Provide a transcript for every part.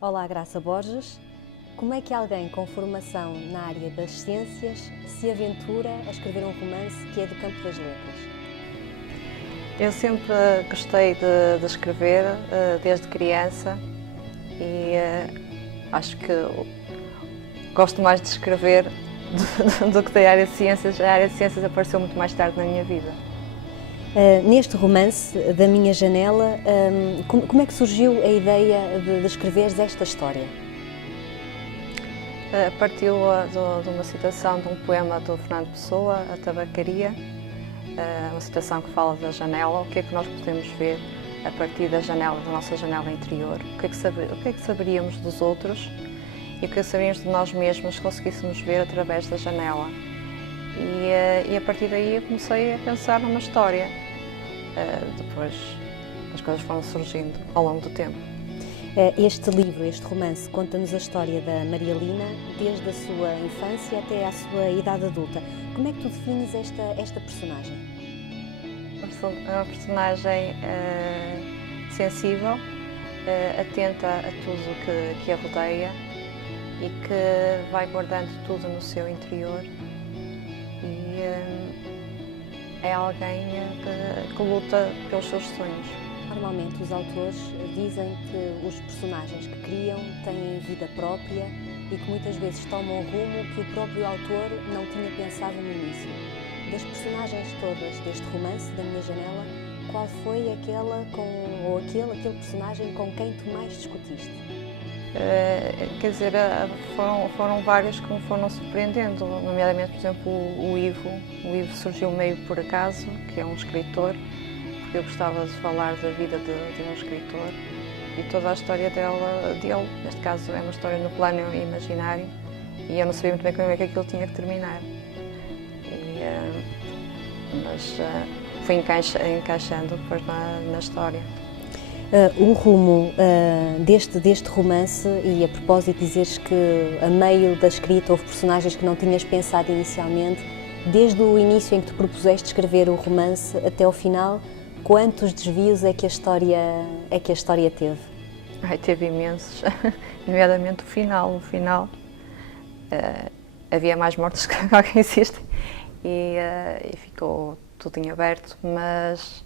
Olá, Graça Borges. Como é que alguém com formação na área das ciências se aventura a escrever um romance que é do campo das letras? Eu sempre gostei de escrever, desde criança, e acho que gosto mais de escrever do que da área de ciências. A área de ciências apareceu muito mais tarde na minha vida. Neste romance, Da Minha Janela, como é que surgiu a ideia de escreveres esta história? Partiu de uma citação de um poema do Fernando Pessoa, A Tabacaria, uma citação que fala da janela, o que é que nós podemos ver a partir da janela, da nossa janela interior, o que é que saberíamos dos outros e o que saberíamos de nós mesmos se conseguíssemos ver através da janela. E a partir daí eu comecei a pensar numa história. Depois as coisas foram surgindo ao longo do tempo. Este livro, este romance, conta-nos a história da Maria Lina desde a sua infância até à sua idade adulta. Como é que tu defines esta personagem? É uma personagem sensível, atenta a tudo que a rodeia e que vai guardando tudo no seu interior. E é alguém que luta pelos seus sonhos. Normalmente os autores dizem que os personagens que criam têm vida própria e que muitas vezes tomam um rumo que o próprio autor não tinha pensado no início. Das personagens todas deste romance, Da Minha Janela, qual foi aquele personagem com quem tu mais discutiste? Quer dizer, foram vários que me foram surpreendendo, nomeadamente, por exemplo, o Ivo. O Ivo surgiu meio por acaso, que é um escritor, porque eu gostava de falar da vida de um escritor e toda a história dele, neste caso é uma história no plano imaginário, e eu não sabia muito bem como é que aquilo tinha que terminar. Mas fui encaixando depois na história. O rumo deste romance, e a propósito de dizeres que a meio da escrita houve personagens que não tinhas pensado inicialmente, desde o início em que te propuseste escrever o romance até ao final, quantos desvios é que a história teve? Teve imensos, nomeadamente o final. O final havia mais mortes que alguém existe e ficou tudo em aberto, mas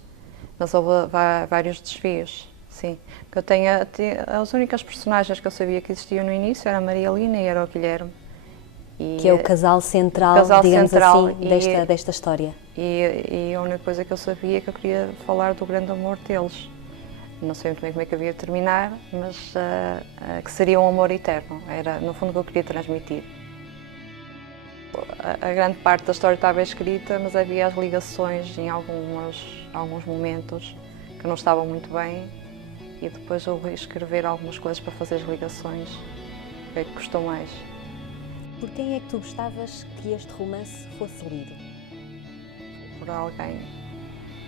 houve vários desvios, sim. As únicas personagens que eu sabia que existiam no início era a Maria Lina e era o Guilherme. Que é o casal central, digamos assim, desta história. E a única coisa que eu sabia é que eu queria falar do grande amor deles. Não sei muito bem como é que havia de terminar, mas que seria um amor eterno. Era, no fundo, o que eu queria transmitir. A grande parte da história estava escrita, mas havia as ligações em alguns momentos que não estavam muito bem, e depois eu reescrever algumas coisas para fazer as ligações, é que custou mais. Por quem é que tu gostavas que este romance fosse lido? Por alguém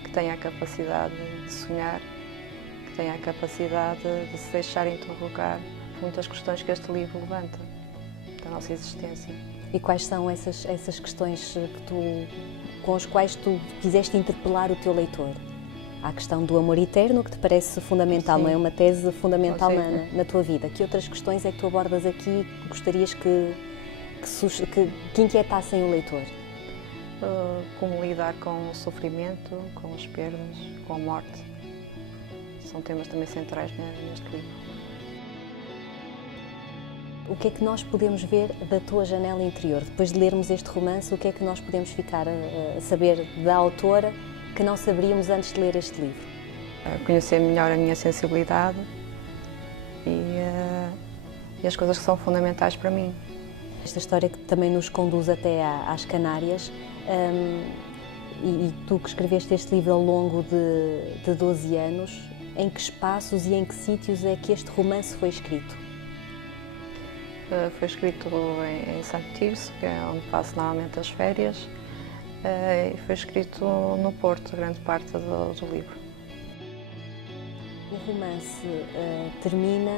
que tenha a capacidade de sonhar, que tenha a capacidade de se deixar interrogar por muitas questões que este livro levanta da nossa existência. E quais são essas questões com as quais tu quiseste interpelar o teu leitor? Há a questão do amor eterno, que te parece fundamental, sim, não é? Uma tese fundamental na tua vida. Que outras questões é que tu abordas aqui que gostarias que inquietassem o leitor? Como lidar com o sofrimento, com as perdas, com a morte. São temas também centrais neste livro. O que é que nós podemos ver da tua janela interior? Depois de lermos este romance, o que é que nós podemos ficar a saber da autora que não saberíamos antes de ler este livro? Conhecer melhor a minha sensibilidade e as coisas que são fundamentais para mim. Esta história que também nos conduz até às Canárias, e tu que escreveste este livro ao longo de 12 anos, em que espaços e em que sítios é que este romance foi escrito? Foi escrito em Santo Tirso, que é onde passo normalmente as férias, e foi escrito no Porto, grande parte do livro. O romance termina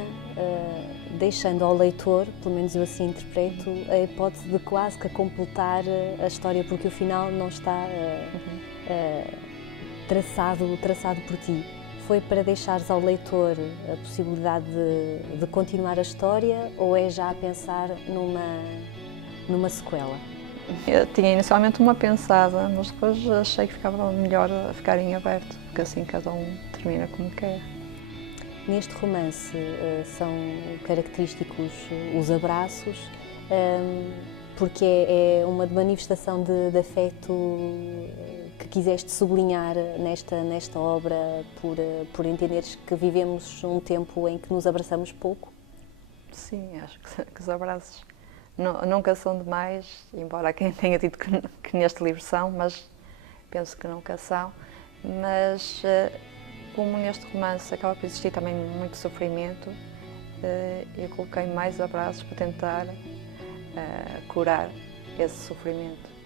deixando ao leitor, pelo menos eu assim interpreto, a hipótese de quase que completar a história, porque o final não está traçado por ti. Foi para deixares ao leitor a possibilidade de continuar a história ou é já a pensar numa sequela? Eu tinha inicialmente uma pensada, mas depois achei que ficava melhor ficar em aberto, porque assim cada um termina como quer. Neste romance são característicos os abraços, porque é uma manifestação de afeto que quiseste sublinhar nesta obra por entenderes que vivemos um tempo em que nos abraçamos pouco? Sim, acho que os abraços nunca são demais, embora quem tenha dito que neste livro são, mas penso que nunca são. Mas como neste romance acaba por existir também muito sofrimento, eu coloquei mais abraços para tentar curar esse sofrimento.